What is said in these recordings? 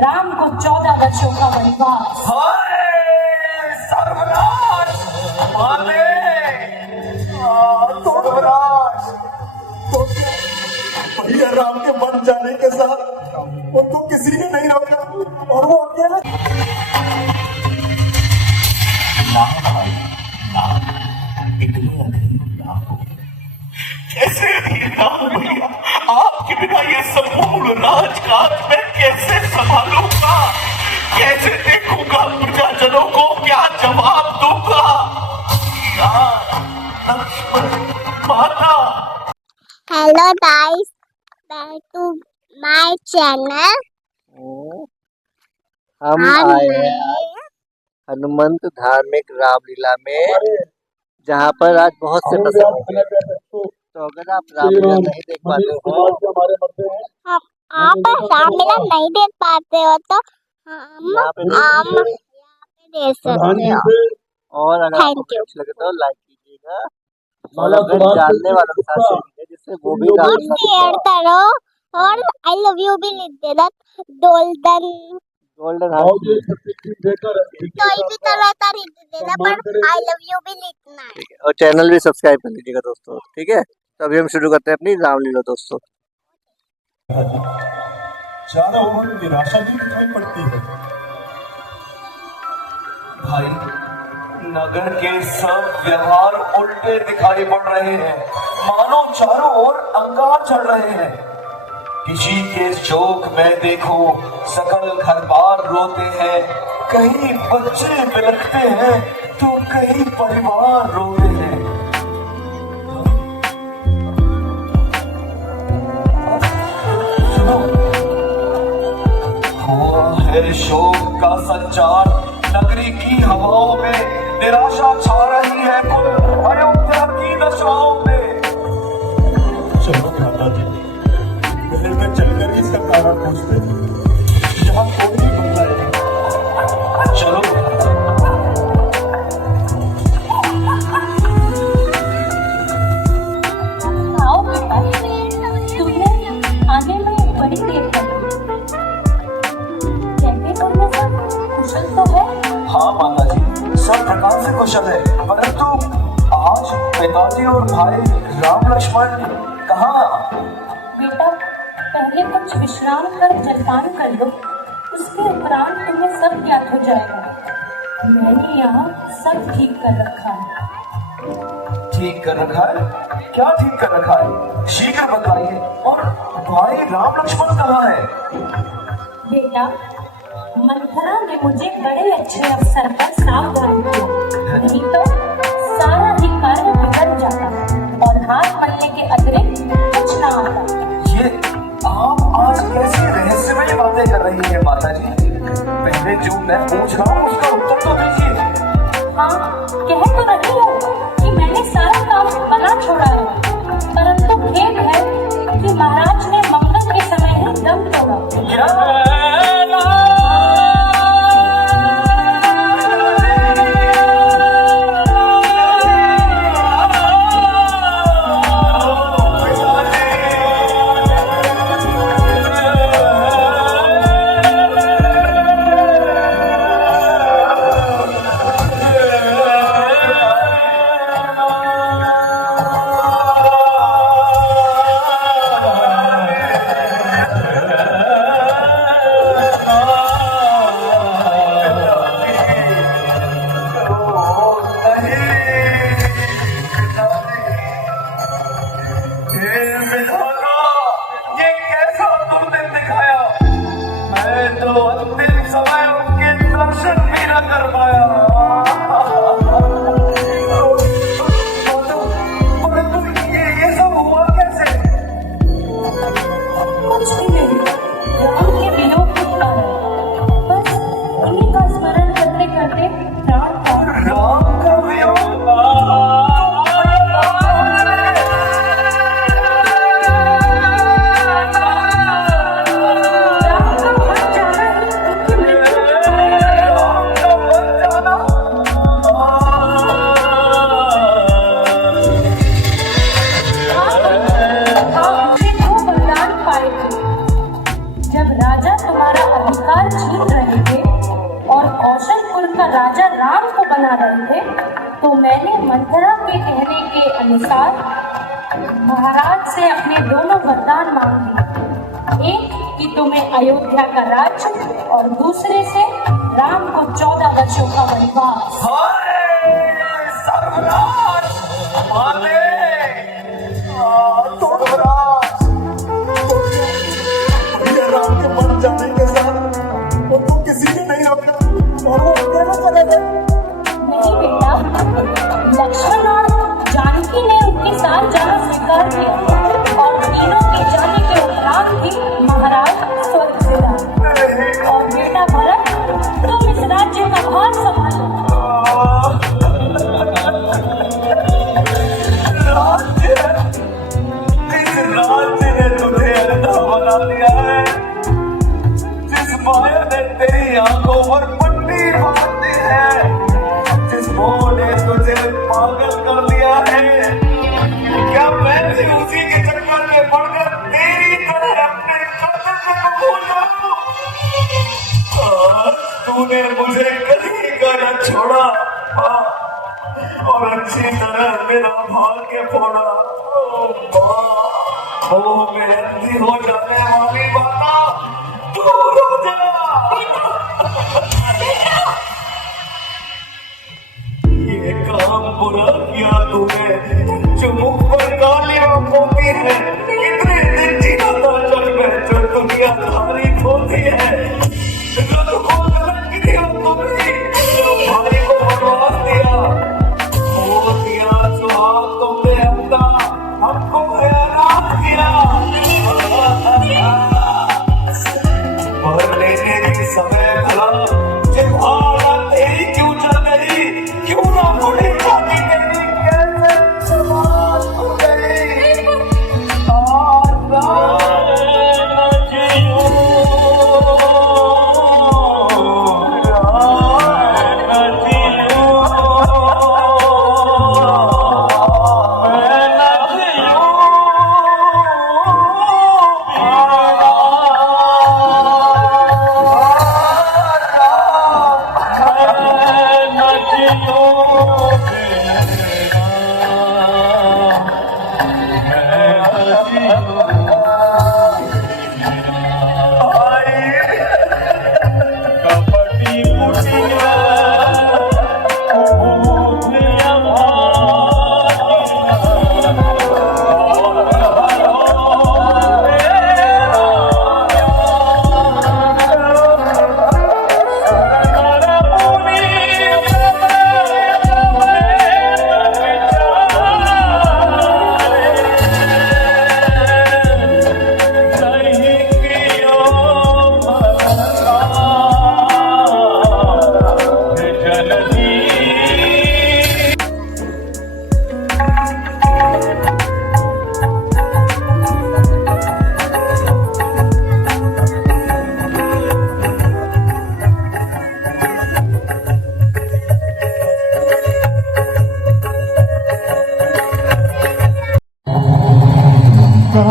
राम को 14 वर्षों का वनवास। हाय सर्वनाश माते सर्वनाश। तो भैया राम के बन जाने के साथ वो तो किसी ने नहीं रोका और वो अकेला। ना भाई ना, इतने अधीर ना हो। कैसे अधीर ना हो भैया? आपके बिना ये संपूर्ण राजकाज मैं कैसे संभालूंगा? कैसे देखूंगा प्रजाजनों को? क्या जवाब दूंगा? लक्ष्मण माता। Hello guys, back to my channel. हम आए हैं हनुमंत धार्मिक रामलीला में, जहाँ पर आज बहुत से प्रसंग होंगे। तो अगर आप रामलीला नहीं देख पाते हो, आप रामलीला नहीं देख पाते हो तो हम यहाँ पे देख सकते हो। और अगर आपको अच्छा लगे तो लाइक कीजिएगा और अपने जानने वालों के साथ शेयर कीजिए, जिससे वो भी शेयर करो और आई लव यू भी लिख देना। गोल्डन हार्ट कोई भी तरह का लिख देना, पर आई लव यू भी लिखना है। ठीक है, और चैनल भी सब्सक्राइब कर लीजिएगा दोस्तों। ठीक है, तो अभी हम शुरू करते हैं अपनी रामलीला दोस्तों। चारों ओर निराशा भी दिखाई पड़ती है भाई। नगर के सब व्यवहार उल्टे दिखाई पड़ रहे हैं, मानो चारों ओर अंगार चढ़ रहे हैं। किसी के शोक में देखो सकल घर बार रोते हैं, कहीं बच्चे बिलखते हैं तो कहीं परिवार रोते हैं। सुनो, हुआ है शोक का संचार, नगरी की हवाओं में निराशा छा रही है कुल अयोध्या की दशाओं में। चलो भ्राता जी, पहले मैं चलकर इसका कारण पूछते हैं। यहाँ कोई नहीं बताएगा। चलो आओ बेटा, तुमने आने में बड़ी देर कर दी। कहते तुमने सब कुशल तो है? हाँ माता जी, सब प्रकार से कुशल है, परंतु आज पिताजी और भाई राम लक्ष्मण कहाँ? बेटा, पहले कुछ विश्राम कर जलपान कर लो, उसके उपरांत तुम्हें सब ज्ञात हो जाएगा। मैंने यहाँ सब ठीक कर रखा है। ठीक कर रखा है? क्या ठीक कर रखा है? शीघ्र बताइए। और भाई राम लक्ष्मण कहाँ है? बेटा, मंथरा ने मुझे बड़े अच्छे अवसर पर सावधान किया, नहीं तो सारा ही कार्य बिगड़ जाता और हाथ मलने के अतिरिक्त कुछ ना आता। ये आप आज कैसी रहस्यमय बातें कर रही हैं माता जी? पहले जो मैं पूछ रहा हूँ उसका उत्तर तो दीजिए। हाँ, कह तो रही हूँ कि मैंने सारा काम बना छोड़ा है, परंतु खेद है कि महाराज ने मंगल के समय ही दम तोड़ा। क्या? अधिकार छीन रहे थे और कौशलपुर का राजा राम को बना रहे थे, तो मैंने मंथरा के कहने के अनुसार महाराज से अपने दोनों वरदान मांगे। एक कि तुम्हें अयोध्या का राज्य और दूसरे से राम को 14 वर्षों का वनवास। सर्वनाश! माते! सर्वनाश! भैया राम के मर जाने के साथ वो तो किसी ने नहीं रोका और वो अकेला चले गए। नहीं बेटा, लक्ष्मण और जानकी ने उनके साथ जाना स्वीकार किया और तीनों के जाने के उपरांत ही महाराज स्वर्ग से आए। और बेटा भरत, तुम इस राज्य का भार संभालो। राज्य ने तुझे अंधा बना दिया है। जिस माया ने तेरी आंखों पर पट्टी बांध दी है, जिस मोह ने तुझे पागल कर दिया है, क्या मैं भी उसी के चक्कर में पड़कर तेरी तरह अपने कर्तव्य को भूल जाऊं? आज तूने मुझे कहीं का न छोड़ा और अच्छी तरह मेरा भाग्य फोड़ा। ओ मेरे अंधी हो जाने वाली बाता, दूर हो जा। ये काम बुरा किया तूने, जो मुख पर गालियां होती है। कितने दिन जीना था जग में जो दुनिया तारीफ होती है। रब को गलत किया तुमने, जो भाई को वनवास दिया। सुहाग तुमने अपना हमको खयानात किया। पर लेने के समय भला जिम्हारा तेरी क्यों चल गई, क्यों ना बुढ़ी जाती गई, कैसे समाज हो गई।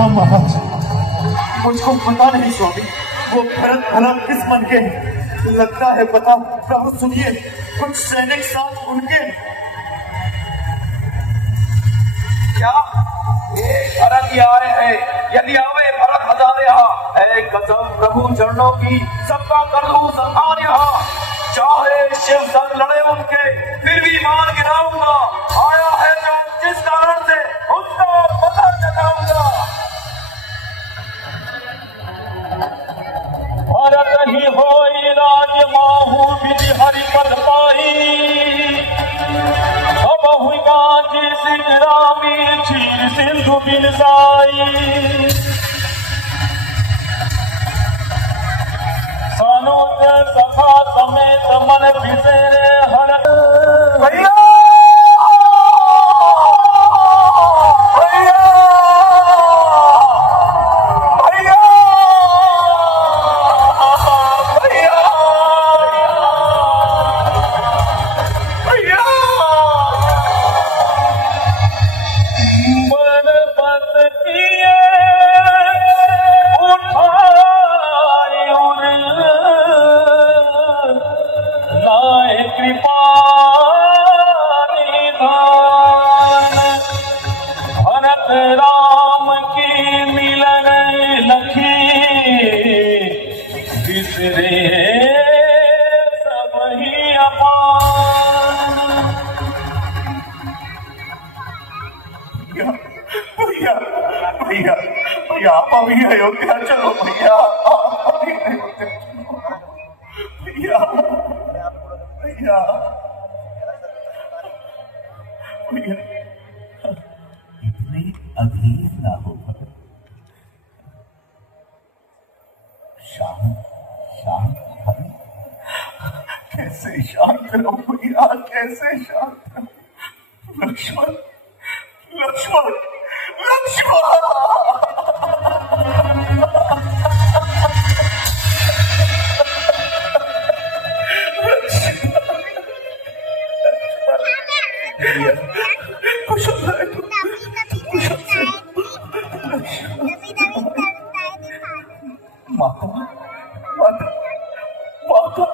महाराज, मुझको पता नहीं स्वामी, वो भरत भला किस मन के लगता है पता। प्रभु सुनिए, कुछ सैनिक साथ उनके। क्या ये भरत ही आए हैं? यदि आवे भरत हजारे है कसम प्रभु चरणों की, सबका कर दूं संहार यहाँ। चाहे शिव संग लड़े उनके, फिर भी मान गिराऊंगा। आया है जो जिस कारण से, उसका पता जताऊंगा। भरत ही होई राज माहू विधि हरि पद पाई। अब हुई गांजी सिंह रामी क्षीर सिंधु बिन साई। सनुज सखा समेत मन बिसेरे हर भैया बिसरे सब ही अपान। भैया भैया भैया आप अभी अयोध्या चलो भैया, आप अभी अयोध्या चलो भैया भैया भैया। इतने अधीर ना हो, शांत शांत भाई, कैसे शांत रहो भैया, कैसे शांत रहो। लक्ष्मण लक्ष्मण लक्ष्मण माता माता माता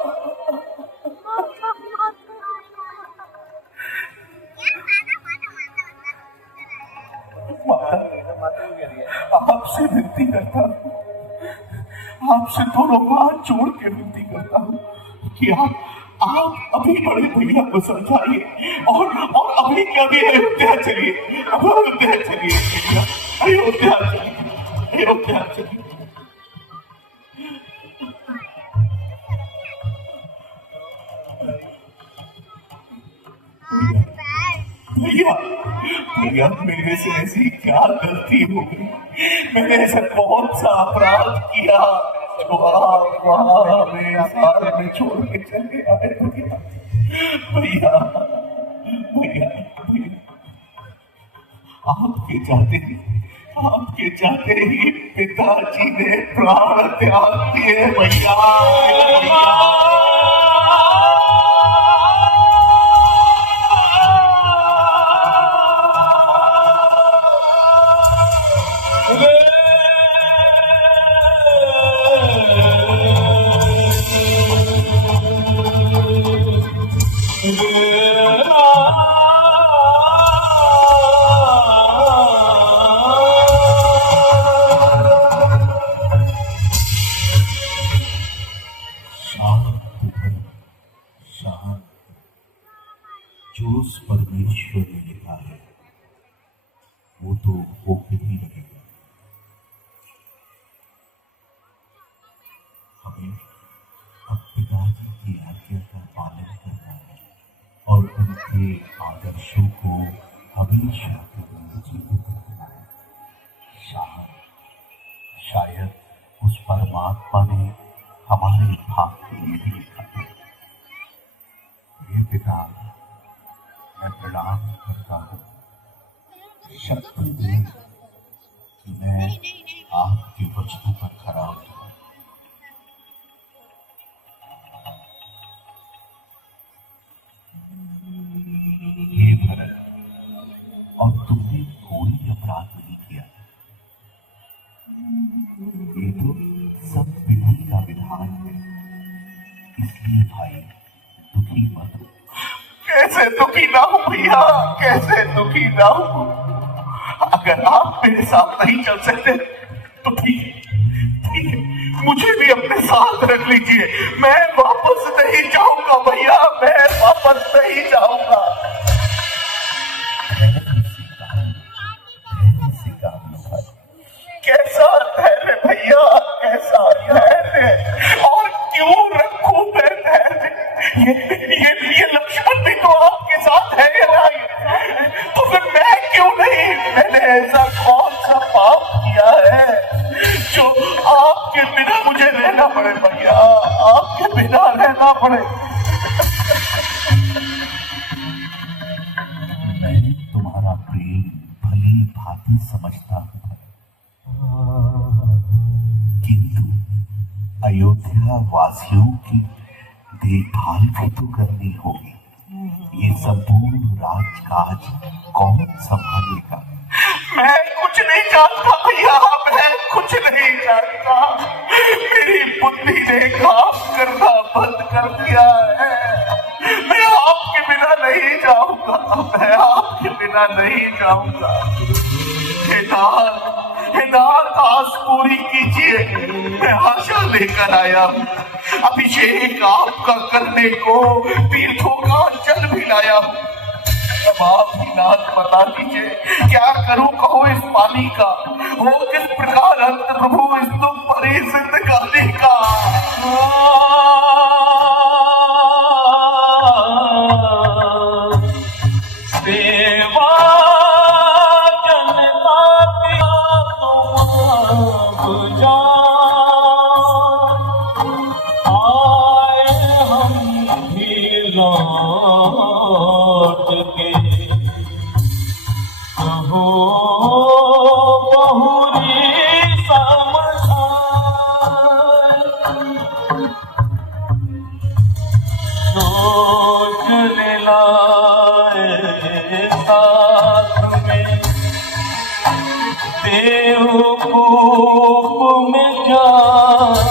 आपसे विनती करता हूँ, आपसे दोनों हाथ जोड़ के विनती करता हूँ कि आप अभी बड़े भैया को समझाइए और अभी के अभी अयोध्या चलिए, अयोध्या चलिए भैया, अयोध्या चलिए, अयोध्या चलिए। भैया भैया मेरे से ऐसी क्या गलती हो गई, मैंने ऐसा कौन सा अपराध किया जो आप वहां मेरे साथ में छोड़ के चले आए भैया भैया भैया भैया। आपके जाते ही पिताजी ने प्राण त्याग दिए भैया जो उस परमेश्वर ने लिखा है वो तो होकर ही रहेगा। हमें अब पिताजी की आज्ञा का पालन करना है और उनके आदर्शों को हमेशा के लिए जीवित रखना है। शायद उस परमात्मा ने हमारे भाग के लिए भी लिखा है। ये पिता मैं प्रणाम करता हूँ, शक्ति दे कि मैं आपके वचनों पर खरा उतरूं। हे भरत, और तुमने कोई अपराध नहीं किया, ये तो सब विधि का विधान है, इसलिए भाई दुखी मत हो। कैसे दुखी ना हो भैया, कैसे दुखी ना हो। अगर आप मेरे साथ नहीं चल सकते तो ठीक है, मुझे भी अपने साथ रख लीजिए। मैं वापस नहीं जाऊंगा भैया, मैं वापस नहीं जाऊंगा। कैसा धैर्य भैया, कैसा धैर्य, और क्यों रखूं मैं धैर्य। ये लक्ष्मण भी तो आपके साथ है या नहीं, तो फिर मैं क्यों नहीं। मैंने ऐसा कौन सा पाप किया है जो आपके बिना मुझे रहना पड़े भैया, आपके बिना रहना पड़े। मैं तुम्हारा प्रेम भली भांति समझता हूँ, किंतु अयोध्या वासियों की देखभाल भी तो करनी होगी। ये संपूर्ण राजकाज कौन संभालेगा। मैं कुछ नहीं जानता भैया, मैं कुछ नहीं जानता। मेरी बुद्धि ने काम करना बंद कर दिया है। मैं आपके बिना नहीं जाऊंगा, मैं आपके बिना नहीं जाऊंगा। हे नाथ आस पूरी कीजिए, मैं आशा लेकर आया हूँ। अभिषेक आपका करने को तीर्थों का जल भी लाया हूँ। अब आप ही नाथ बता दीजिए, क्या करूं कहो इस पानी का, हो किस प्रकार अंत प्रभु इस दुख भरी जिंदगानी का। सेवा जनता की तुम आए हम भी लौट के कहो बहुरी सोच ले लाए साथ में देवकूप में जाए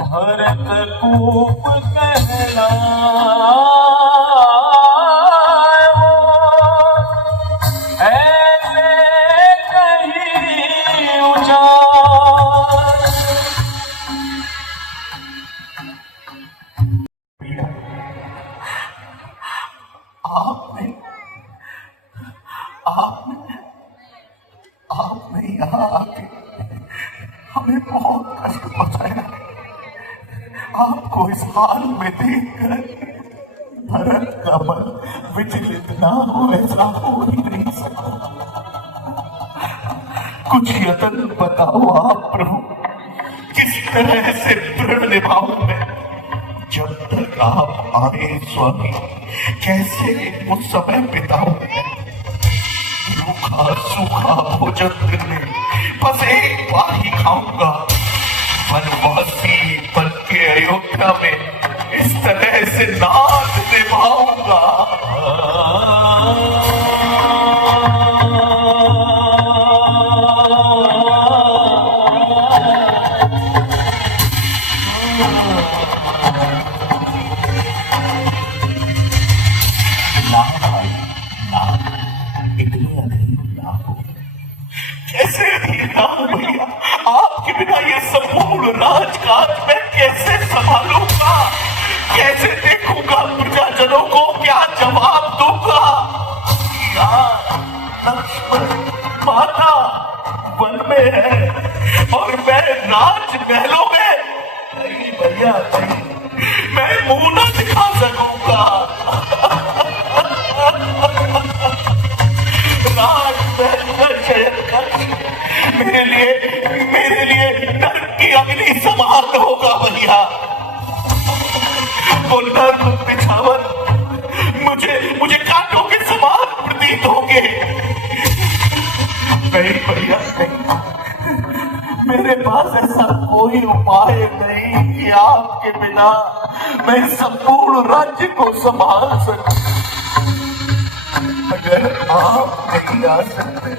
भरत कूप कहलाए ऐसे कहीं उजाड़। आपने यहाँ आके हमें बहुत कष्ट पहुंचाया। आपको इस हाल में देखकर भरत का मन विचलित ना हो, ऐसा हो ही नहीं सकता। कुछ यत्न बताओ आप प्रभु, किस तरह से प्रण निभाऊं मैं। जब तक आप आए स्वामी, कैसे वो समय बिताऊं मैं। रूखा सूखा भोजन करने बस एक बार ही खाऊंगा। वनवासी बन के अयोध्या में इस तरह से नाच निभाऊंगा। कैसे भैया, आपके बिना ये संपूर्ण राजकाज मैं कैसे संभालूंगा, कैसे देखूंगा प्रजाजनों को, क्या जवाब दूंगा। लक्ष्मण माता वन में है और मैं राजमहलों में। नहीं भैया नहीं, मैं मुंह न दिखा सकूंगा। मेरे लिए नर्क की अग्नि समान होगा भैया। वो नर्क बिछावन मुझे कांटों के समान प्रतीत होंगे। नहीं भैया नहीं, मेरे पास ऐसा कोई उपाय नहीं कि आपके बिना मैं संपूर्ण राज्य को संभाल सकूं। अगर आप नहीं आ सकते,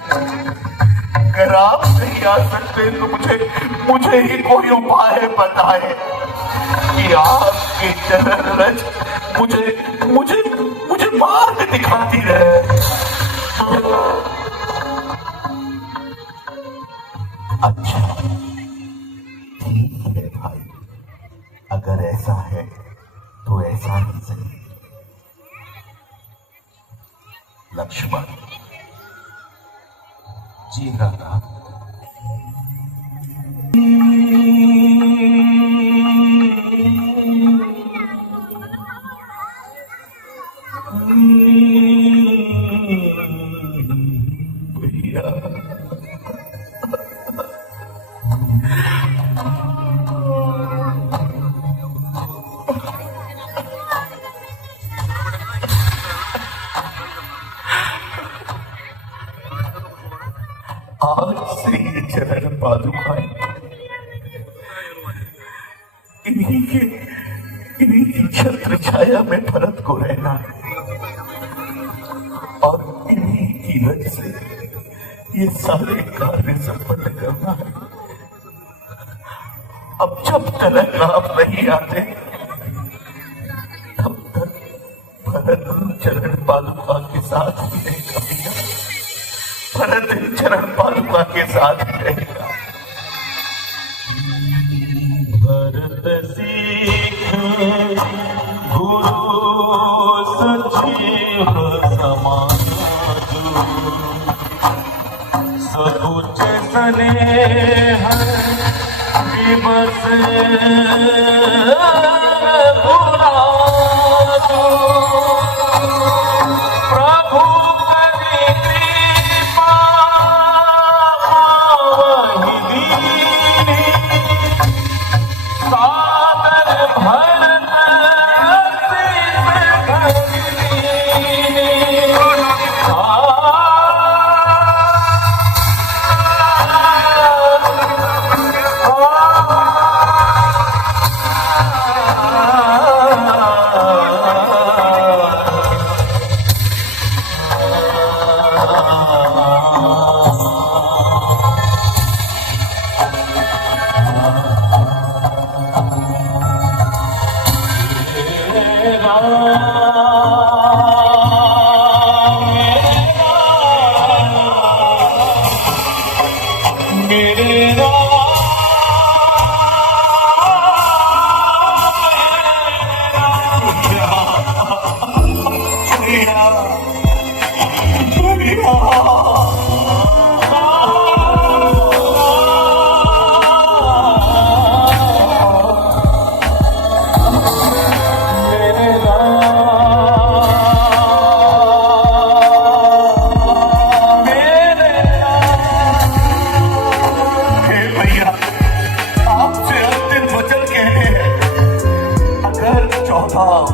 अगर आप नहीं आ सकते तो मुझे ही कोई उपाय बताए कि आपके चरण रज मुझे मार्ग दिखाती रहे। अच्छा ठीक है भाई, अगर ऐसा है तो ऐसा ही सही। लक्ष्मण जी राधा, भैया आज से ये चरण पादुकाएं इन्हीं की छत्र छाया में भरत को रहना है और इन्हीं की रज से ये सारे कार्य संपन्न करना है। अब जब तक आप नहीं आते तब तक भरत चरण पादुका के साथ ही रहेगा भैया। भरत चरण पादुका के साथ रहेगा। भरत सीख गुरु सचिव समान सकुच स्नेह दिवस प्रभु करि कृपा पावहि दीनि सादर भरत शीस धरि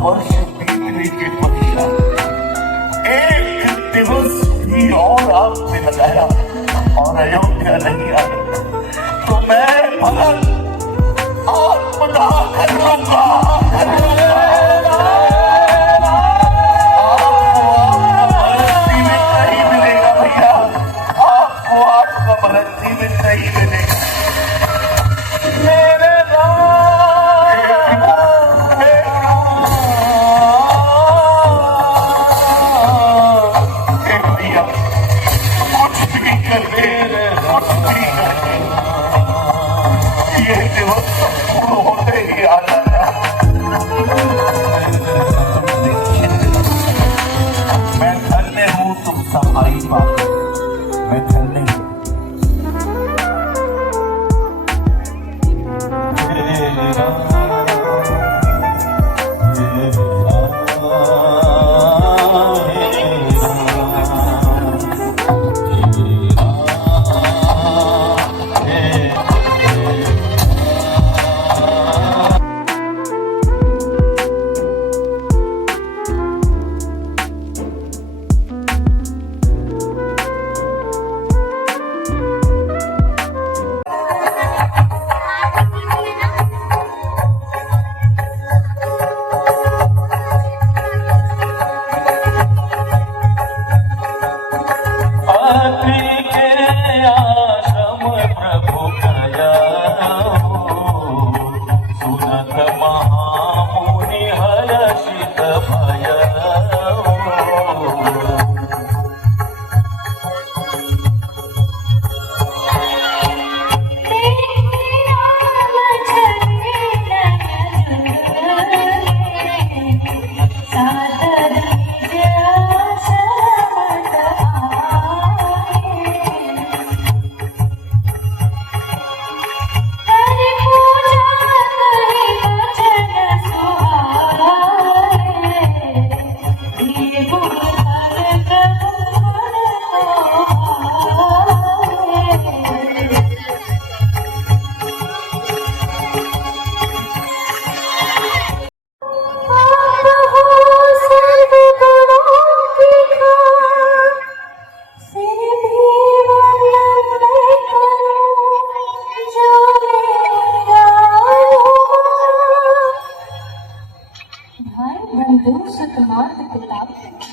वर्ष बीतने के पश्चात एक दिवस भी और आपने लगाया और अयोध्या नहीं आए तो मैं भरत आत्मदाह कर लूंगा। आपको नहीं मिलेगा भैया, आपको आपका भरत जी में नहीं मिलेगा। मेरे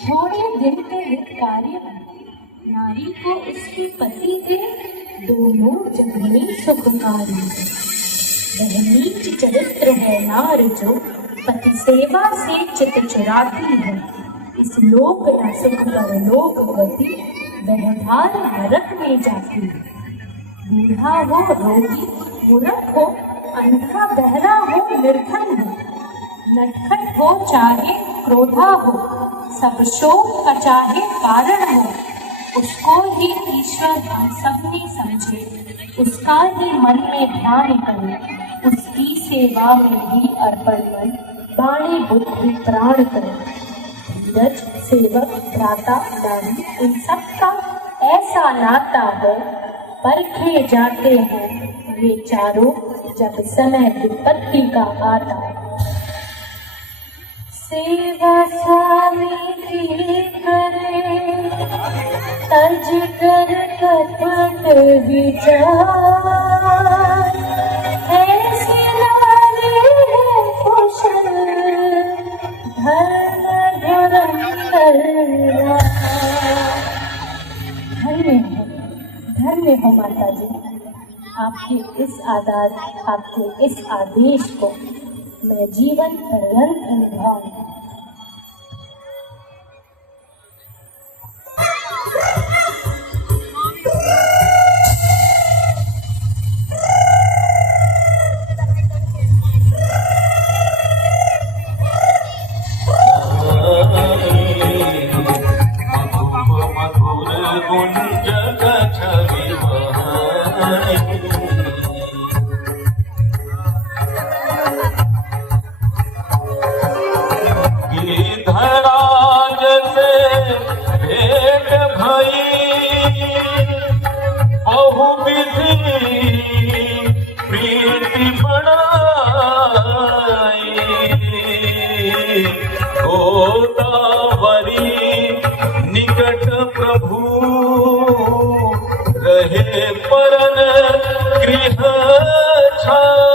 थोड़े दिन के हितकारी बने, नारी को उसके पति दे, दोनों जगनी सुखकारी। वह नीच चरित्र है नार जो पति सेवा से चित चुराती है। इस लोक न सुख पर लोक गति, व्यवधान नरक में जाती है। बूढ़ा हो रोगी, मूर्ख हो, अंधा बहरा हो, निर्धन हो, नटखट हो चाहे क्रोधा हो, सब शोक का चाहे कारण हो, उसको ही ईश्वर हम सबने समझे, उसका ही मन में ध्यान करे, उसकी सेवा में ही अर्पण मन बाणे बुद्धि प्राण करे। धीरज, सेवक, भ्राता, दानी, इन सब का ऐसा नाता है, परखे जाते हैं वे चारों जब समय विपत्ति का आता। सेवा स्वामी की करे, तज कर कपट विचार, ऐसी नारी है कुशल, धर्म धर्म धन्य हो माता जी, आपके इस आधार, आपके इस आदेश को मैं जीवन पर्यंत निभाऊंगी। निकट प्रभु रहे परन गृह छाए।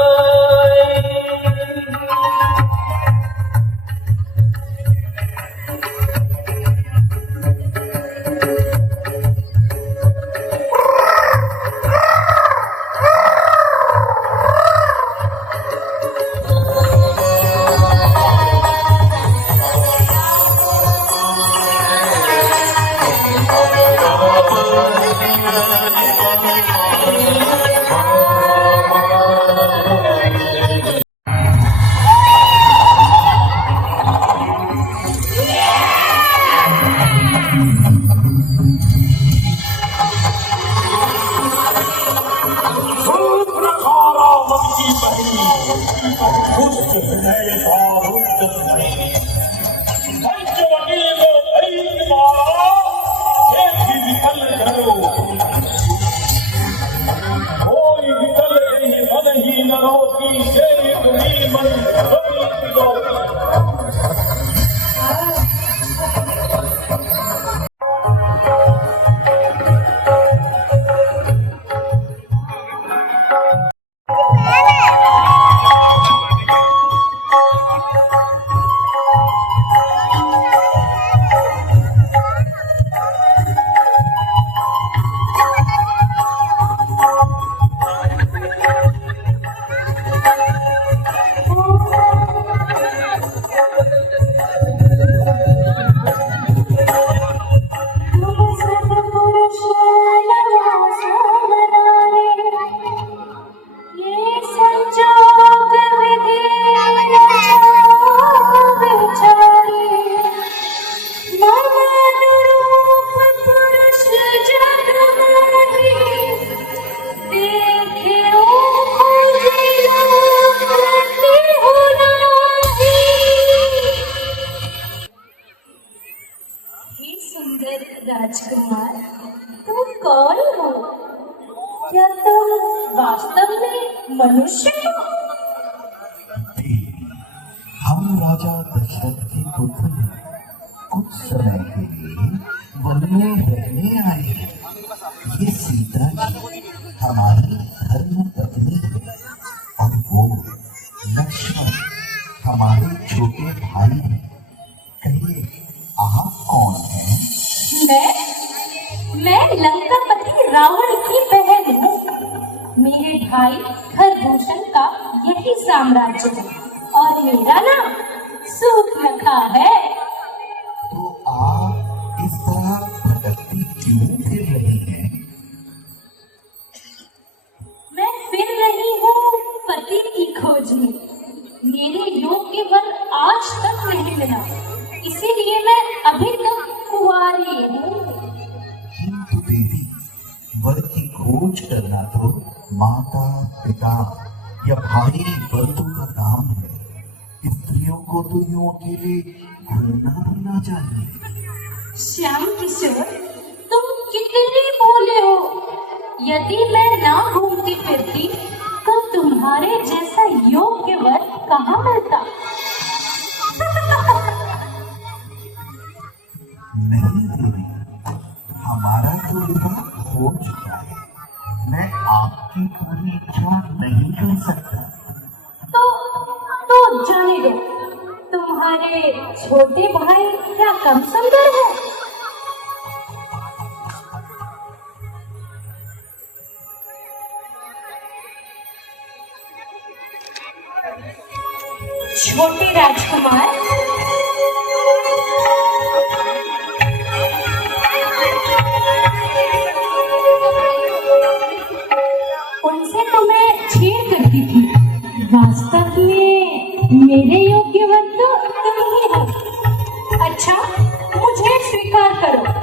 राजकुमार, तुम कौन हो? क्या तुम वास्तव में मनुष्य हो? हम राजा दशरथ के पुत्र हैं। कुछ समय के लिए वन में रहने आए हैं। ये सीता जी हमारी धर्म पत्नी है और वो लक्ष्मण हमारे छोटे भाई हैं। कहिए आप कौन हैं? मैं लंकापति रावण की बहन हूँ। मेरे भाई खरदूषण का यही साम्राज्य है और मेरा नाम सूर्पनखा है। तो आप इस तरह भटकती क्यों क्यों फिर रही हैं? मैं फिर रही हूँ पति की खोज में। मेरे योग्य वर आज तक नहीं मिला, इसीलिए मैं अभी तक कुंवारी हूँ। किंतु देवी, वर की खोज करना तो माता, पिता या भाई बंधु का काम है। स्त्रियों को तो यूं अकेले घूमना भी ना चाहिए। श्याम किशोर, तुम कितने भोले हो। यदि मैं ना घूमती फिरती तो तुम्हारे जैसा योग्य वर कहाँ मिलता। नहीं देवी, हमारा तो विवाह हो चुका है। मैं आपकी पूरी इच्छा नहीं कर सकता। तो जाने दो, तुम्हारे छोटे भाई क्या कम सुंदर है? छोटे राजकुमार, उनसे तो मैं छेड़ करती थी। वास्तव में मेरे योग्य वर तो तुम ही हो। अच्छा, मुझे स्वीकार करो।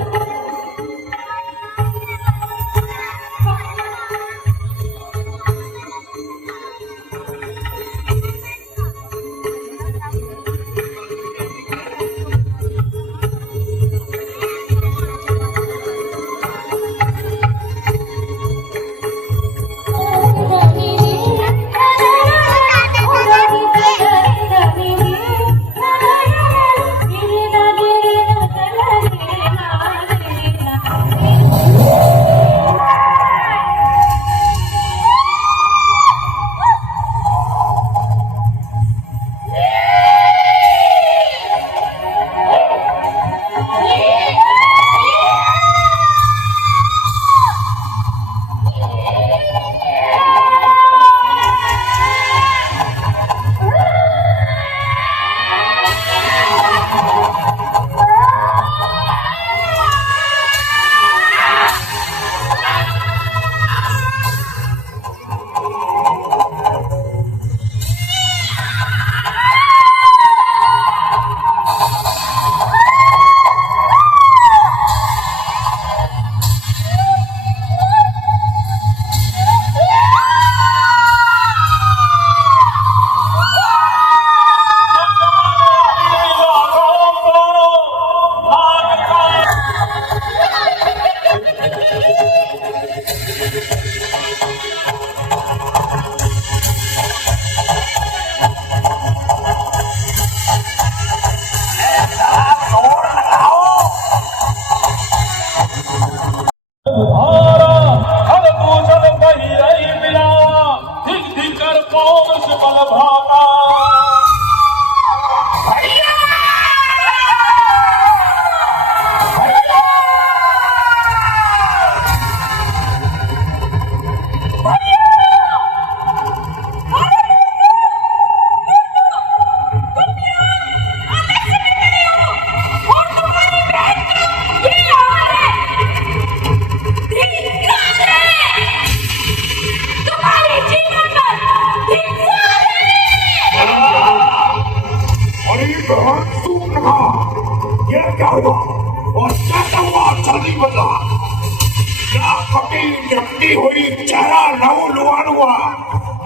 निकटी हुई चेहरा लहू लुहान हुआ।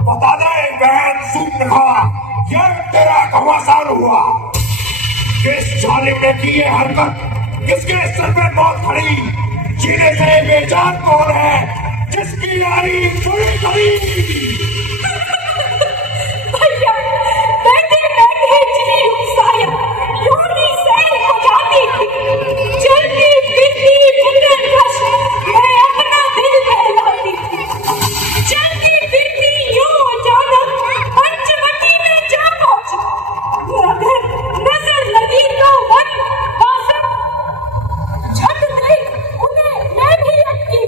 बता दे बहन सुनहा, यह तेरा घमासान हुआ। किस जालिम ने की ये हरकत, किसके सर पे मौत खड़ी, जीने से बेजान कौन है, जिसकी यारी चोरी करी। भैया, बैठे बैठे जी उकसाया, योनी सैर हो जाती थी। चलती फिरती बुंदे कश, मैं अपना दिल बहलाती थी। चलती फिरती यूं अचानक पंचवटी में जा पहुंची। मगर नजर लगी तो वन वासम, झट देख उन्हें मैं भी अटकी।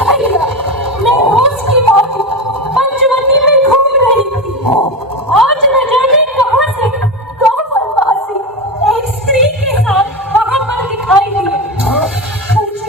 भैया, मैं रोज की बात पंचवटी में घूम रही थी। आज न जाने कहां से दो वनवासी एक स्त्री के साथ वहां पर दिखाई दिए। पूछा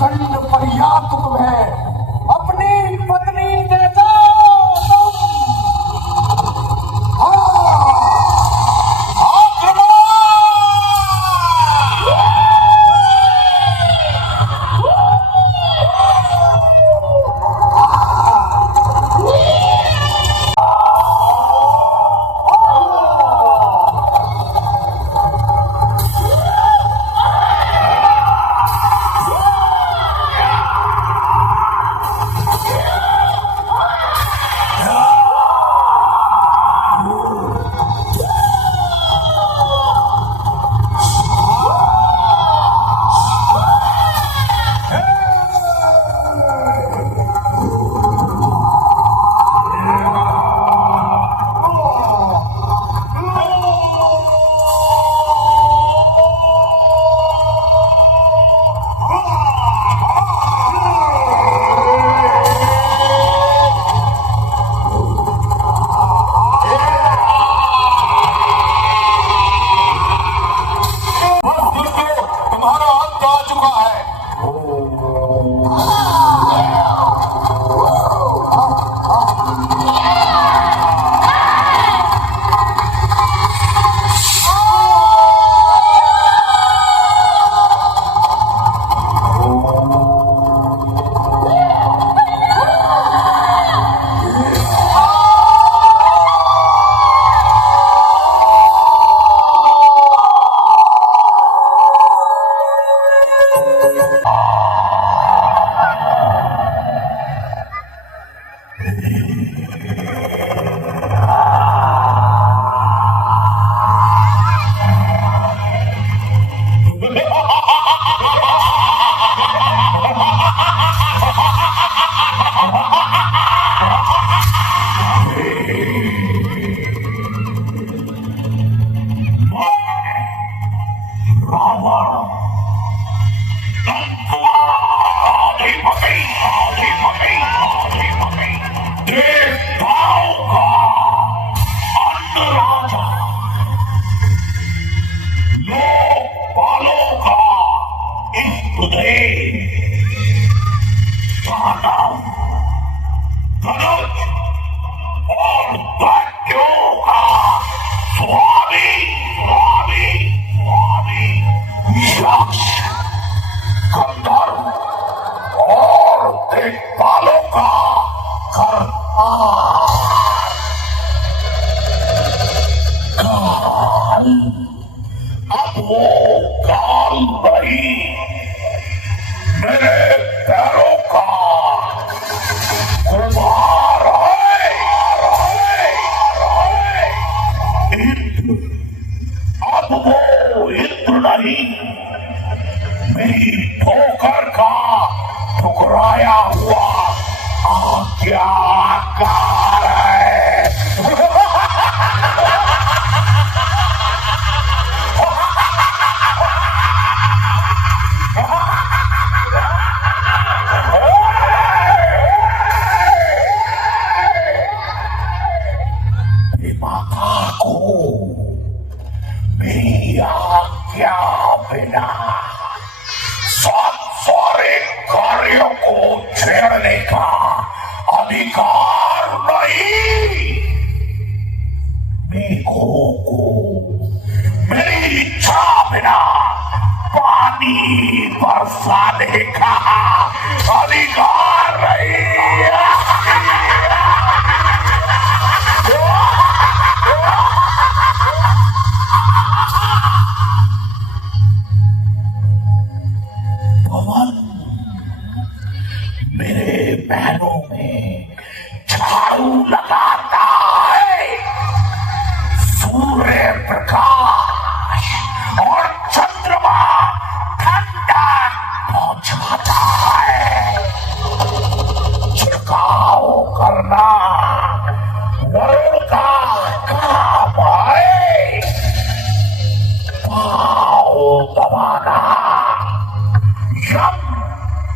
प्रचंड पर्याप्त है। अपनी पत्नी दे दो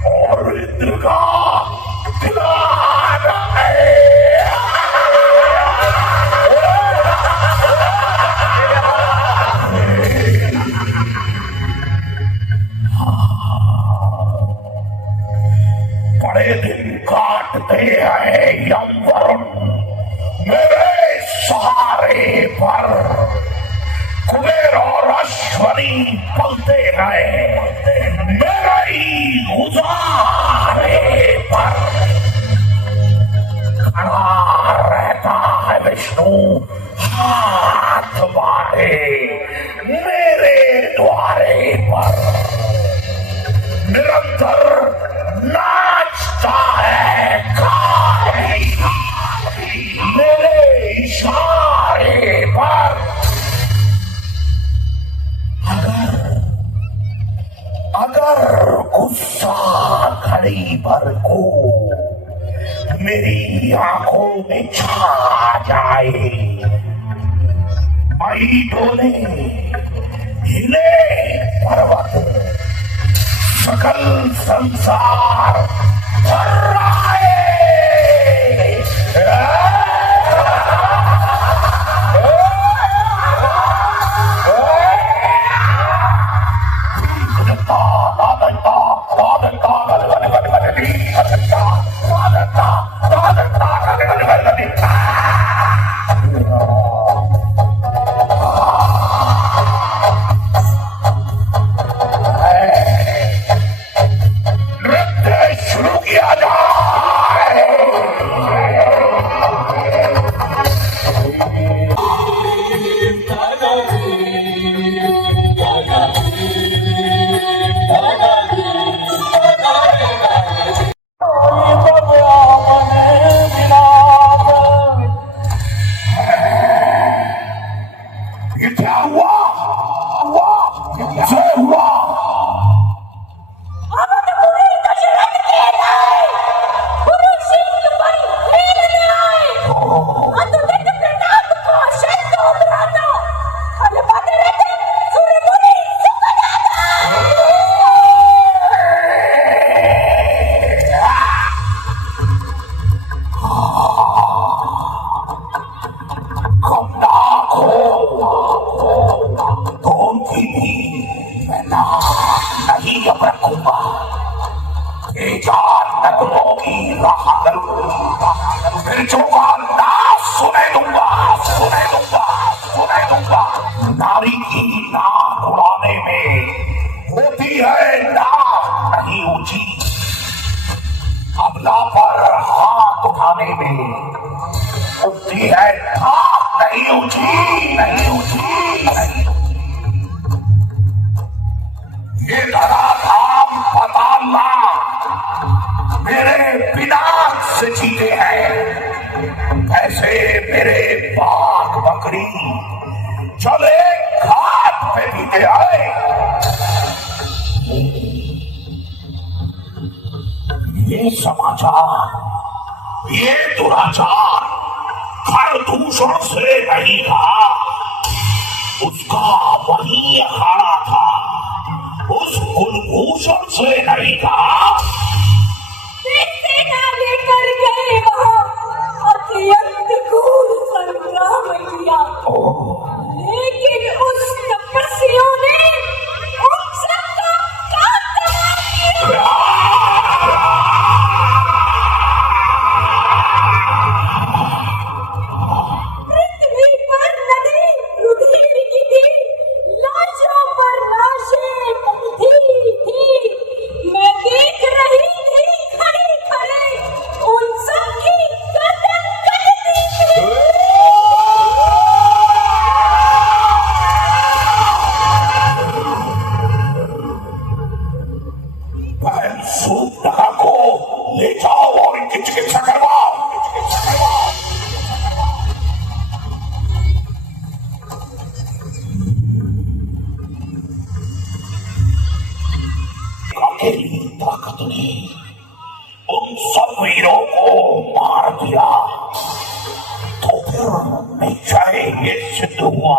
और इंद्र का ध्यान है। बुरे दिन काटते हैं यमवरुण मेरे सहारे पर। कुबेर और अश्वनी पलते रहे मेरे ही गुजारे पर। खड़ा रहता है विष्णु हाथ बांधे मेरे द्वारे पर। निरंतर नाचता है काली मेरे इशारे पर। अगर गुस्सा घड़ी भर को मेरी आंखों में छा जाए, मई डोले हिले पर्वत सकल संसार थर्राए। शुरू किया जाए। ये क्या हुआ? जय हुआ। नहीं अब रखूंगा नगरों की राह सुने दूंगा नारी की नाक उड़ाने में होती है नाक नहीं ऊंची। अबला पर हाथ उठाने में उठती है नाक नहीं ऊंची। ये धराधाम पतालना मेरे विनाश से जीते हैं। ऐसे मेरे बाघ बकरी चले घाट पे बीते आए। ये समाचार ये दुराचार हर दूषण से नहीं था, उसका वही अखाड़ा था, उस कुलभूषण से नहीं था। लेकर गए वहाँ अत्यंत क्रूर संग्राम किया, लेकिन उस तपस्वियों ने उन सबका खात्मा किया। पृथ्वी पर नदी रुधिर की थी, लाशों पर लाशें बंधी थी। मैं देख रही थी खड़े खड़े उन सबकी गर्दन कटती थी। बहन सूपनखा को ले जाओ और इनकी चिकित्सा करवाओ। अकेली ताकत ने उन सब वीरों को मार दिया, तो फिर निश्चय ये सिद्ध हुआ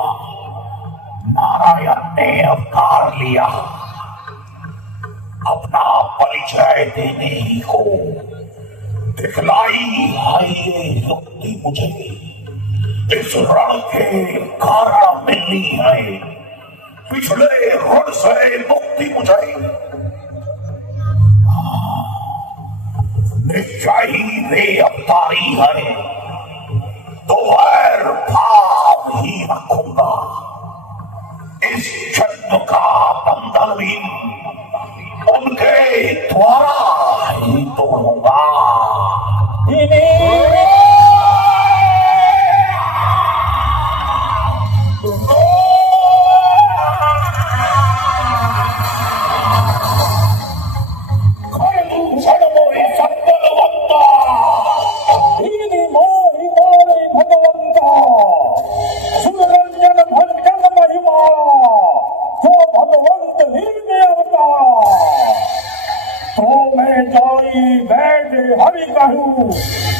नारायण ने अवतार लिया अपना परिचय देने ही को। दिखलाई है ये युक्ति मुझे, इस रण के कारण मिलनी है, पिछले ऋण से मुक्ति मुझे। निश्चय ही वे अवतारी है, तो वैर भाव ही रखूंगा। इस जन्म का बंधन भी उनके द्वारा ही तोड़ूंगा।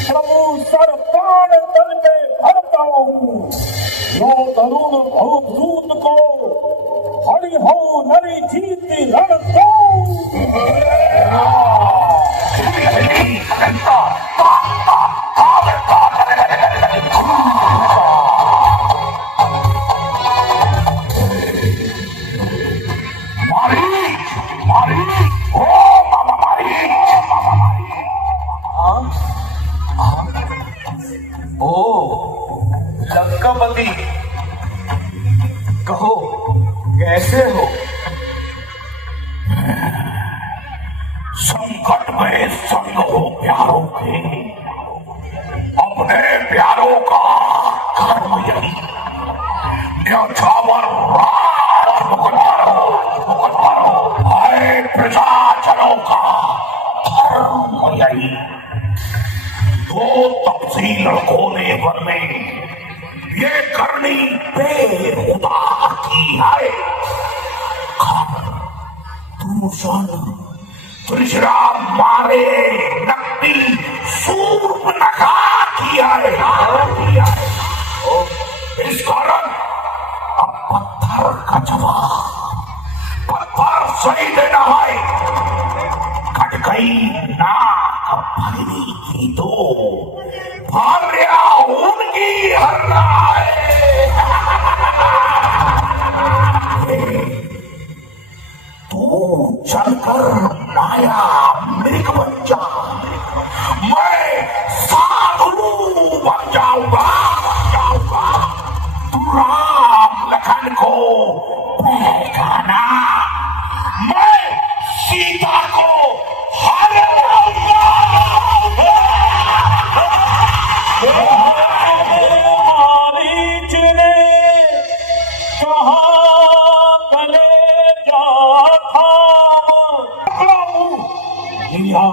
प्रभु सरकार तन पे भरता हूँ, लो तरुण भूत को हरि हो नरी जीती रण दो। लंकापति, कहो कैसे हो? संकट में संग हो प्यारों के, अपने प्यारों का कर्म यही न्यौछावर आए प्रजाजनों का धर्म यही। दो तपसी लड़कों ने वन में ये करनी बेहुदा की है। दूषण त्रिशरा मारे नकली सूर्पनखा किया है। इस कारण अब पत्थर का जवाब पत्थर सही देना है। कट गई नाक भगनी की तो भार्या उनकी हरना है। तू चलकर माया मृग बन जा, मैं साधु बन जाऊंगा। तू राम लखन को पहचाना, मैं सीता को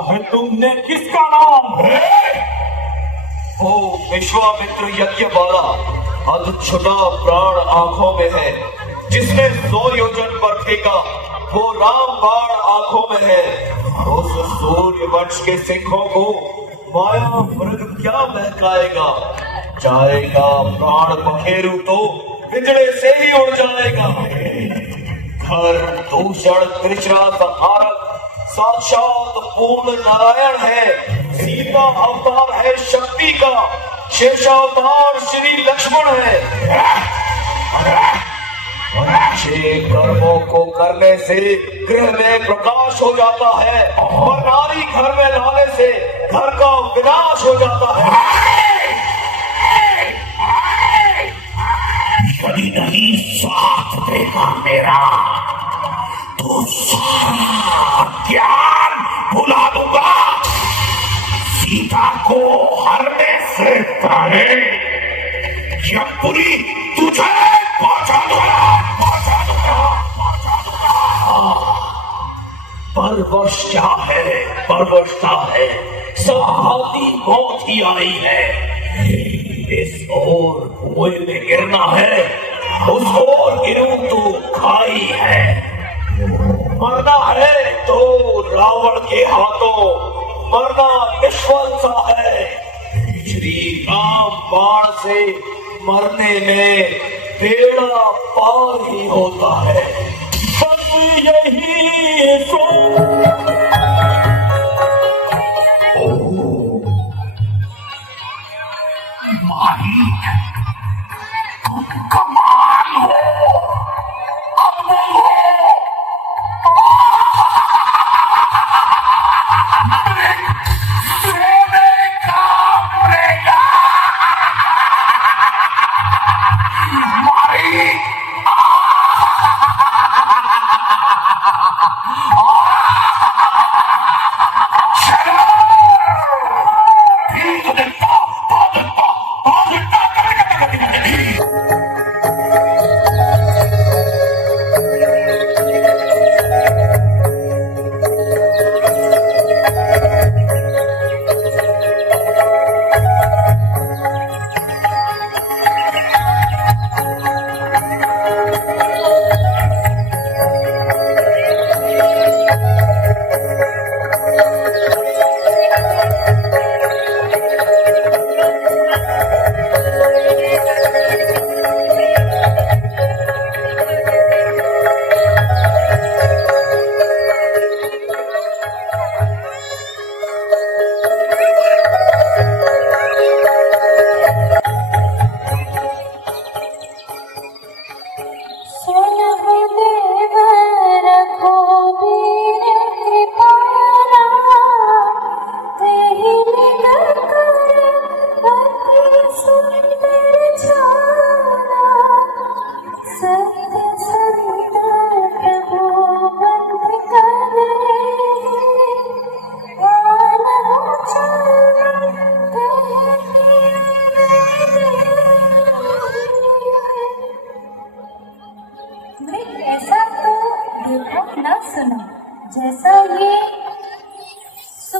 है तुमने किसका नाम है? ओ विश्वामित्र यज्ञ वाला, अधछुटा प्राण आंखों में है, जिसने 100 योजन पर फेंका वो राम बाण आंखों में है। उस सूर्य वंश के सिखों को माया मृग क्या बहकाएगा? जाएगा प्राण पखेरु तो बिजड़े से ही उड़ जाएगा। घर दूषण त्रिशरा संहारक साक्षात पूर्ण नारायण है। सीता अवतार है शक्ति का, शेषावतार श्री लक्ष्मण है। अच्छे कर्मों को करने से गृह में प्रकाश हो जाता है और नारी घर में लाने से घर का विनाश हो जाता है। यदि नहीं साथ देगा मेरा तो सारा ज्ञान भुला दूंगा। सीता को हरने से पहले यमपुरी तुझे पहुंचा दूंगा। परवश क्या है, परवशता है, संभाती मौत ही आई है। इस ओर कुएं में गिरना है, उस ओर गिरूं तो खाई है। मरना है तो रावण के हाथों, मरना ईश्वर सा है। श्री राम बाण से मरने में बेड़ा पार ही होता है। बस यही मालिक तुम कमाल हो। अब बोलो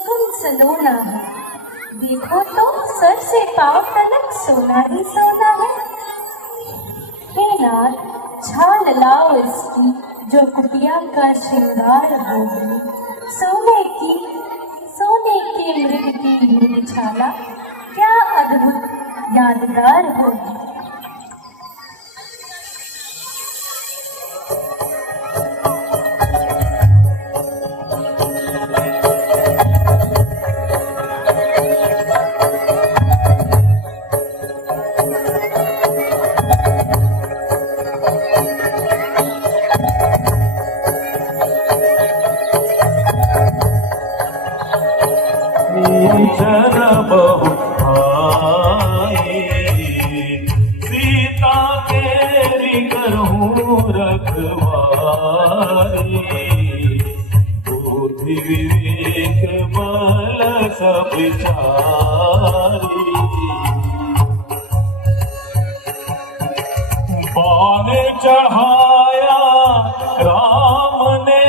सुगम सलोना है, देखो तो सर से पांव तलक सोना ही सोना है। हे नाथ, छान लाओ इसकी जो कुटिया का श्रृंगार होगी, सोने के मृग की मृगशाला क्या अद्भुत यादगार होगी। जन बहु भाई, सीता तेरी करहूँ रखवारी, बुद्धि विवेक बल सब चारी। बाण चढ़ाया राम ने,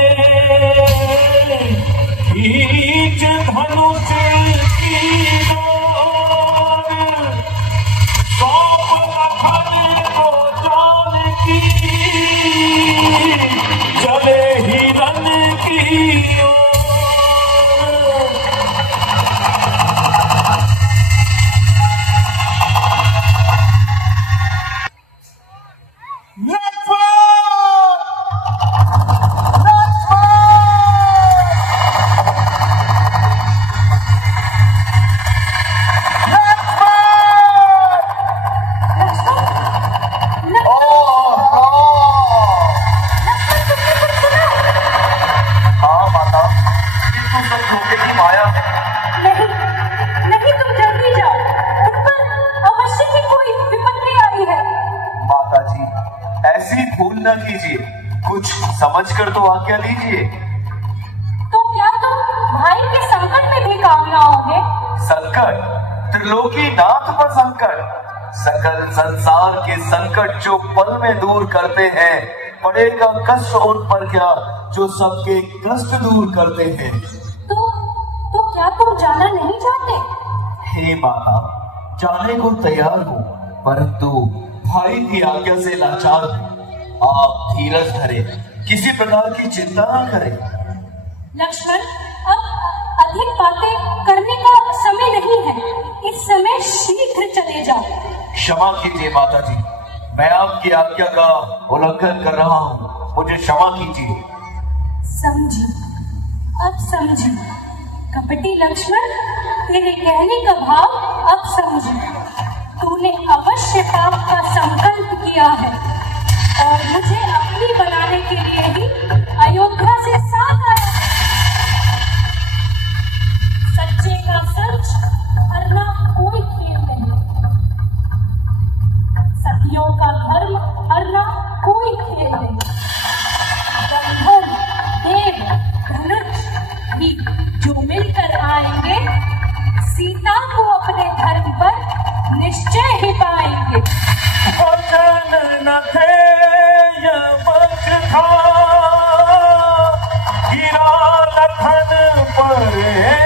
बीच धनुष की डोर, सौंप लखन को जानकी, चले हिरन की ओर। न कीजिए, कुछ समझ कर तो आज्ञा दीजिए। तो क्या तुम भाई के संकट में भी काम न आओगे? संकट? त्रिलोकी नाथ पर संकट? सकल संसार के संकट जो पल में दूर करते हैं, पड़ेगा कष्ट उन पर क्या जो सबके कष्ट दूर करते हैं। तो क्या तुम जाना नहीं चाहते? हे माता, जाने को तैयार हूँ, परंतु भाई की आज्ञा से लाचार हूँ। आप धीरज धरे, किसी प्रकार की चिंता न करें। लक्ष्मण, अब अधिक बातें करने का समय नहीं है, इस समय शीघ्र चले जाओ। क्षमा कीजिए माता जी, मैं आपकी आज्ञा का उल्लंघन कर रहा हूँ, मुझे क्षमा कीजिए। समझी, अब समझी। कपटी लक्ष्मण, तेरे कहने का भाव अब समझी। तूने अवश्य पाप का संकल्प किया है और मुझे अपनी बनाने के लिए ही अयोध्या से साथ आया। सच्चे का सच हरना कोई खेल नहीं, सतियों का धर्म हरना कोई खेल नहीं। गंधर्व, देव, धनुष भी जो मिलकर आएंगे, सीता को अपने धर्म पर निश्चय ही पाएंगे। वचन न थे यमक था, गिरा लखन पर एक,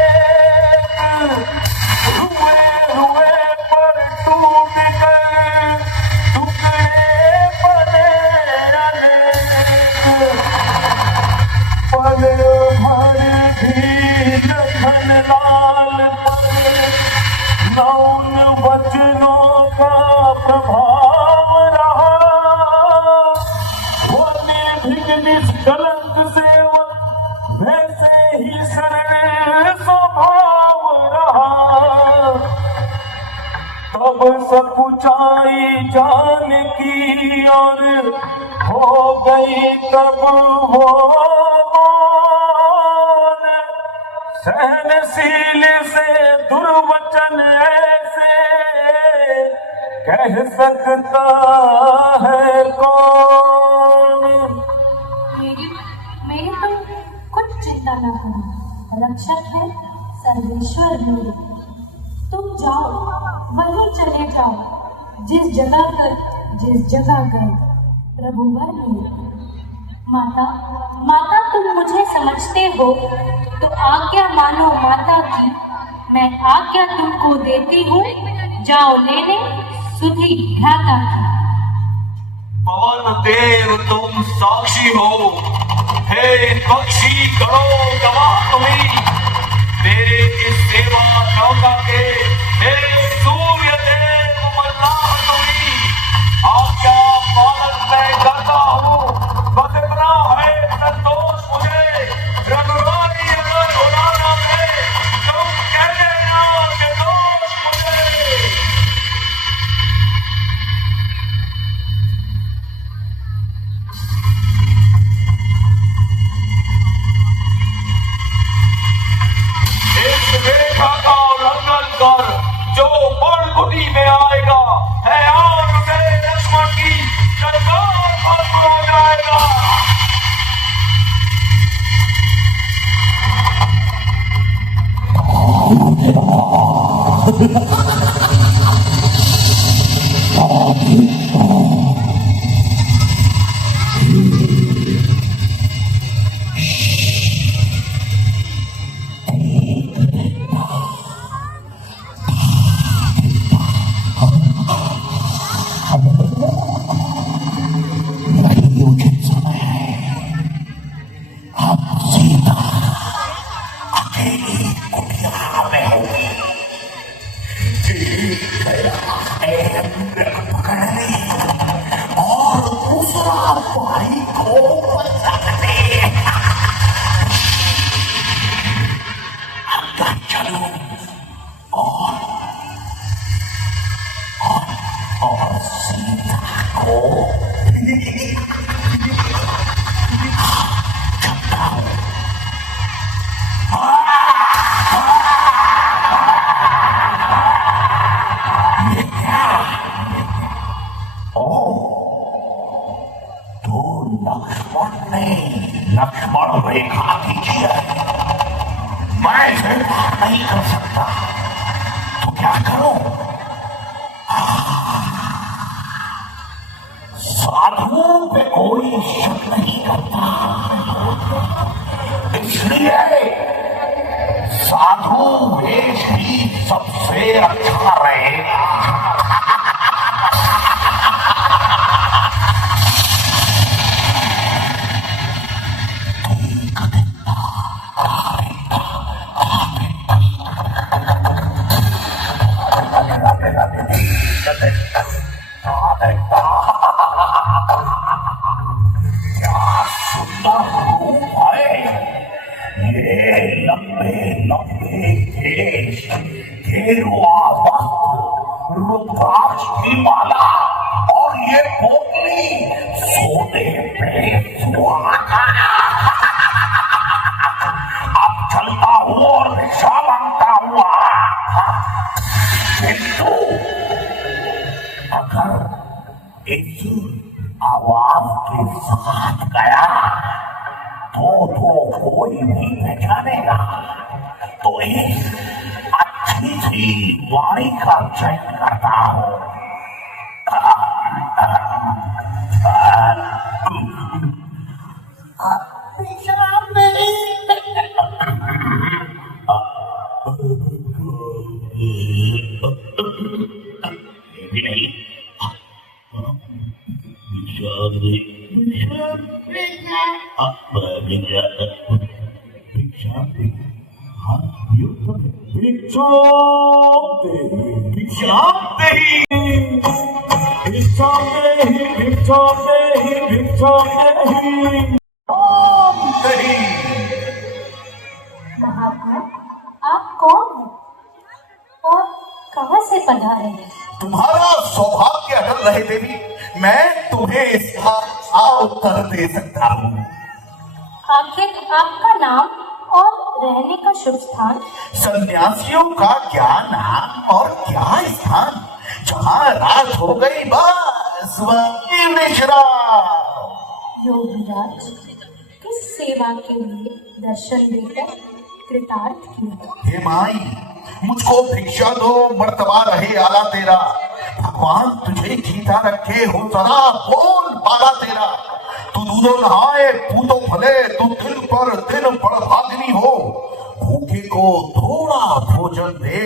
रुए पर टूट कर टुकड़े बने अनेक। पल भर भी लखन लाल पर नौन वचनों का प्रभाव रहा, वो निर्भीक निष्कलंक सेवक वैसे ही सरल स्वभाव रहा। तब सकुचाई जानकी और हो गई तब वो मौन, सहनशील से दुर्वचन ऐसे कह सकता है कौन। मेरी तुम कुछ चिंता न करो, रक्षक है सर्वेश्वर मेरे। तुम जाओ, वहीं चले जाओ, जिस जगह गए प्रभुवर मेरे। माता तुम मुझे समझते हो तो आज्ञा मानो माता की, मैं आज्ञा तुमको देती हूँ, जाओ लेने सुधी भ्राता की। पवन देव तुम साक्षी हो, हे पक्षी करो गवाह तुम्ही, मेरे इस सेवा नौका के हे सूर्य देव मल्लाह तुम्ही। आज्ञा पालन मैं करता हूँ, बस इतना है संतोष मुझे, रघुरानी अगर उड़ाना है तुम कह देना कि दोष मुझे। इस रेखा का उल्लंघन कर जो पर्णकुटी में आएगा है और उसे लक्ष्मण की तत्काल भस्म हो जाएगा। लक्ष्मण रेखा कीजिए, मैं रेखा नहीं कर सकता तो क्या करूं? साधुओं पे कोई शक नहीं करता, इसलिए साधु वेश ही सबसे अच्छा रहेगा। रुद्राक्ष की माला और ये पोटली सोने पे सुहागा। अब चलता हूँ और भिक्षा मांगता हुआ, किंतु अगर इस आवाज के साथ गया तो कोई भी पहचानेगा, तो एक अच्छी सी वाणी का चयन करता हूँ। भी नहीं महात्मा, आप कौन हैं और कहाँ से पधारे हैं? तुम्हारा सौभाग्य अटल रहे देवी, मैं तुम्हें इसका उत्तर दे सकता हूँ। आखिर आपका नाम और रहने का शुभ स्थान? सन्यासियों का क्या नाम और क्या स्थान, जहाँ रात हो गई बस वहीं विश्राम। योगीराज, किस सेवा के लिए दर्शन देकर कृतार्थ किया? हे माई, मुझको भिक्षा दो, मर्तबा रहे आला तेरा। भगवान तुझे जीता रखे हो, सदा बोल पाला तेरा। तू दूधो नहाए पूतो फले, तू दिन पर दिन बड़भागिनी हो। भूखे को थोड़ा भोजन दे,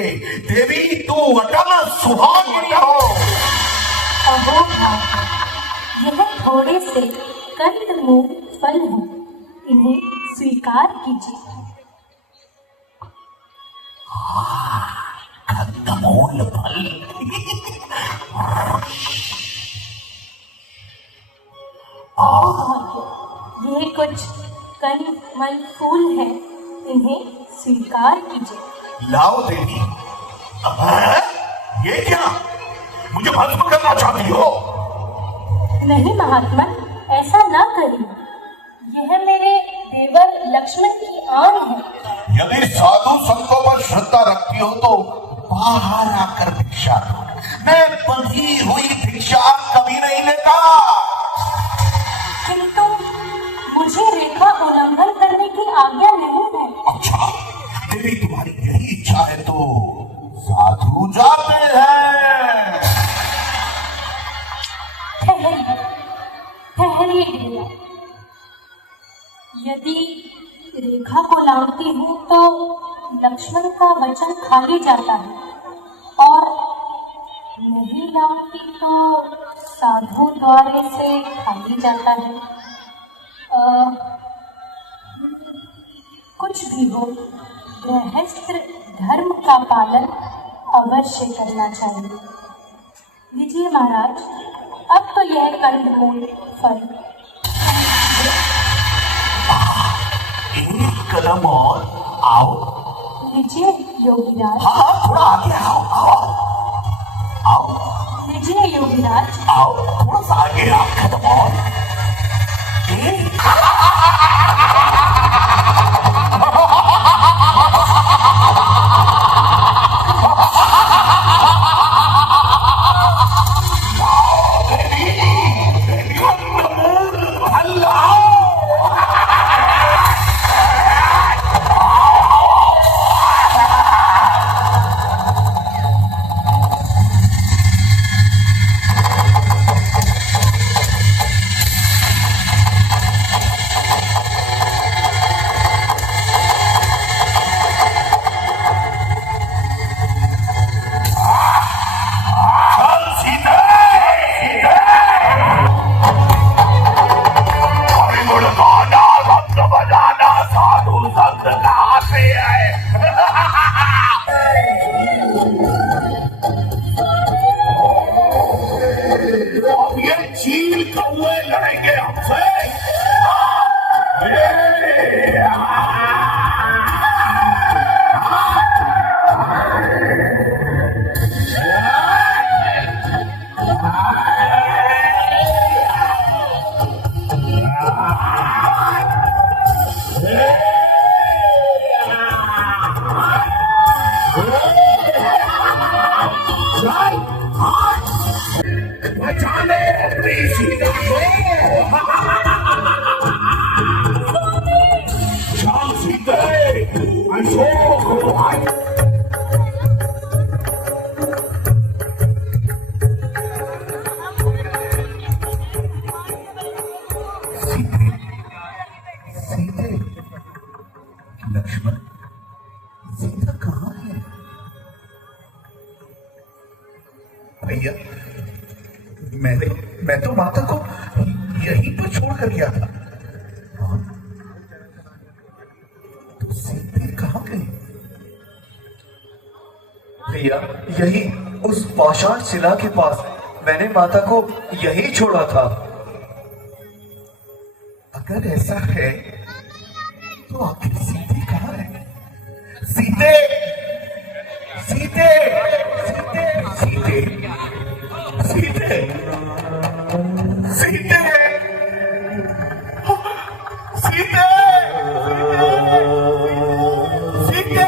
देवी तू अटल सुहागिनी हो। अहो भाई, यह थोड़े से कंदमूल फल हैं, इन्हें स्वीकार कीजिए। कंदमूल फल। ये कुछ कनमल फूल हैं, इन्हें स्वीकार कीजिए। लाओ देवी। ये क्या, मुझे भस्म करना चाहती हो? नहीं महात्मा, ऐसा ना करिए, यह मेरे देवर लक्ष्मण की आन है। यदि साधु संतों पर श्रद्धा रखती हो तो बाहर आकर भिक्षा दो। मैं बंधी हुई भिक्षा कभी नहीं लेता। किंतु मुझे रेखा उल्लंघन करने की आज्ञा नहीं है। अच्छा, देवी तुम्हारी यही इच्छा है तो साधु जाते हैं। ठहरिए भैया, यदि रेखा को लांघती हूँ तो लक्ष्मण का वचन खाली जाता है, और नहीं लांघती तो साधु द्वारे से खाली जाता है। कुछ भी हो, गृहस्थ धर्म का पालन अवश्य करना चाहिए। लीजिए महाराज, अब तो यह कंदमूल फल। एक कदम और आओ। लीजिए योगीराज। हाँ, थोड़ा आगे आओ। आओ आओ। लीजिए योगीराज। आओ, थोड़ा सा आगे आओ, कदम और। चील कौए लड़ेंगे हमसे। बचाने अपनी सीता को। शाम सीते अशोक भाई। सीते, लक्ष्मण, सीता कहाँ है? भैया, मैं तो माता को यहीं पर छोड़ कर गया था। हाँ? तो सीते कहाँ गई? भैया, यही उस पाषाण शिला के पास मैंने माता को यहीं छोड़ा था। अगर ऐसा है तो आखिर सीते कहाँ है? सीते, सीते, सीते, सीते, सीते, सीते, सीते, सीते, सीते,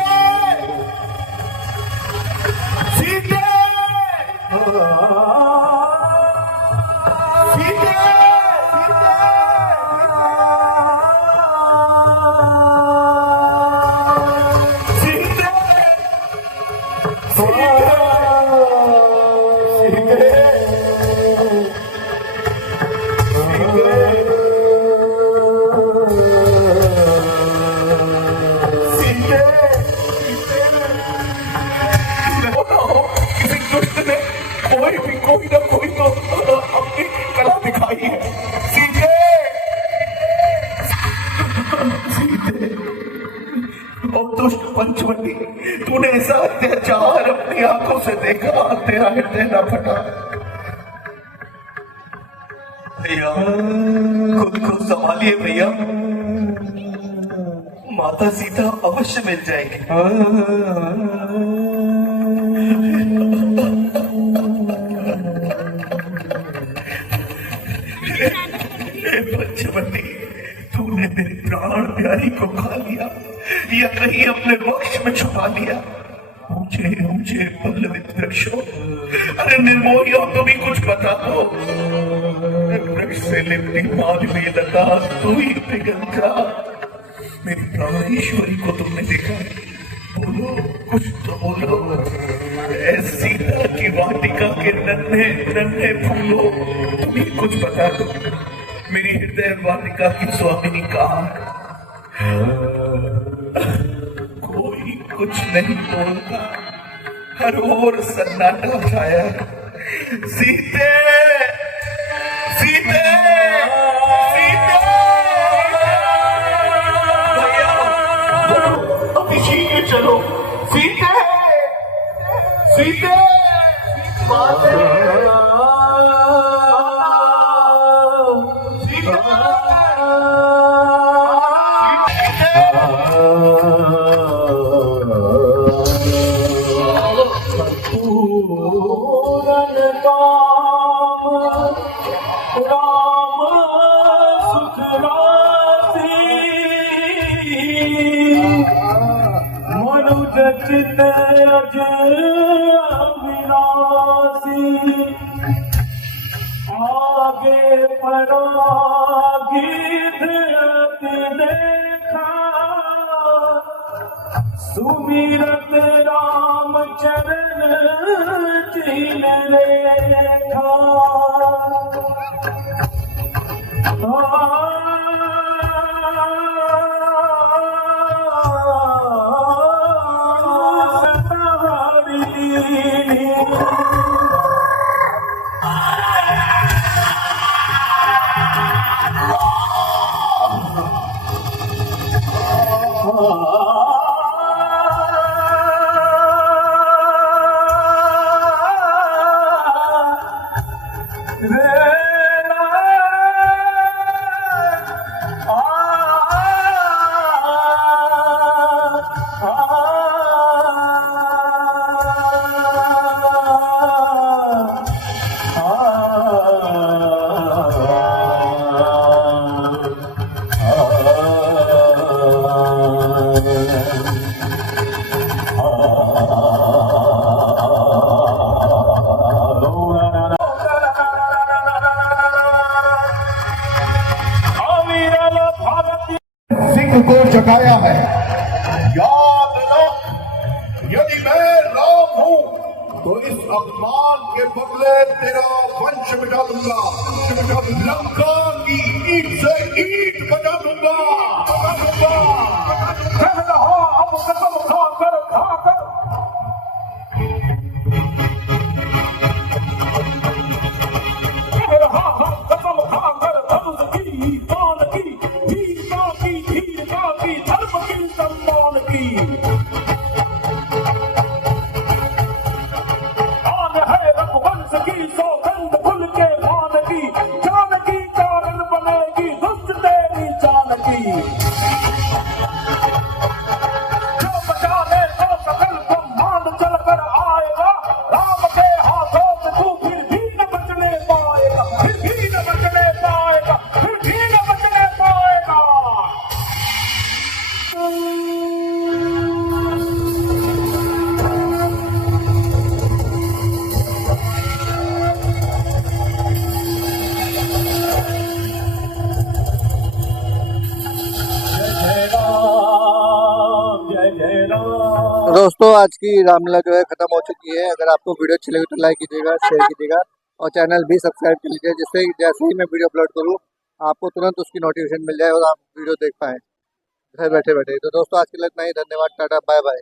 सीते, कोई ना कोई तो अपनी कला दिखाई है। सीते सीते और दुष्ट पंचवटी, तूने ऐसा अत्याचार अपनी आंखों से देखा, तेरा हृदय न फटा। भैया खुद को संभालिए भैया, माता सीता अवश्य मिल जाएगी। पंचवटी, तूने मेरी प्राण प्यारी को खा लिया या कहीं अपने वश में छुपा लिया। ऊंचे ऊंचे पल्लवित वृक्षों, अरे निर्मोहियों तुम्हें कुछ बता दो। वृक्ष से लिपटी मानवीय लता तू ही पिघल जा। मेरी प्राणेश्वरी को तुमने देखा है? बोलो, कुछ तो बोलो। ऐ सीता की वाटिका के नन्हे नन्हे फूलों, तुम्हें कुछ बता दो। मेरी हृदय वाटिका की स्वामिनी कहाँ? कोई कुछ नहीं बोलता, हर ओर सन्नाटा छाया। सीते सीते सीते, अभी शीघ्र चलो। सीते सीते, पूरन काम राम सुख राशि, मनुज चित अज अविनाशी। आगे परागित अति देखा, सुमिरत राम चरण चिल रेखा। को जगाया है। याद रख, यदि मैं राम हूं तो इस अपमान के बदले तेरा वंश मिटा दूंगा। लंका की ईट से ईट बजा दूंगा। अब कसम खाकर कसम खाकर धनुष की तान की वीरता की धीरता की धर्म की सम्मान की। आन है रघुवंश की सौगंध फुल के भान की। जानकी चारण बनेगी दुष्ट तेरी जानकी। जो बचाने तो सकल ब्रह्मांड चल कर आएगा। राम के हाथों से तू फिर भी न बचने पाएगा। फिर भी न बचने पाएगा। फिर भी न बचने पाएगा। तो दोस्तों आज की रामलीला जो है खत्म हो चुकी है। अगर आपको वीडियो अच्छी लगी तो लाइक कीजिएगा, शेयर कीजिएगा और चैनल भी सब्सक्राइब कर लीजिए, जिससे जैसे ही मैं वीडियो अपलोड करूँ आपको तुरंत उसकी नोटिफिकेशन मिल जाए और आप वीडियो देख पाएँ घर बैठे बैठे। तो दोस्तों आज के लिए इतना ही। धन्यवाद, टाटा, बाय बाय।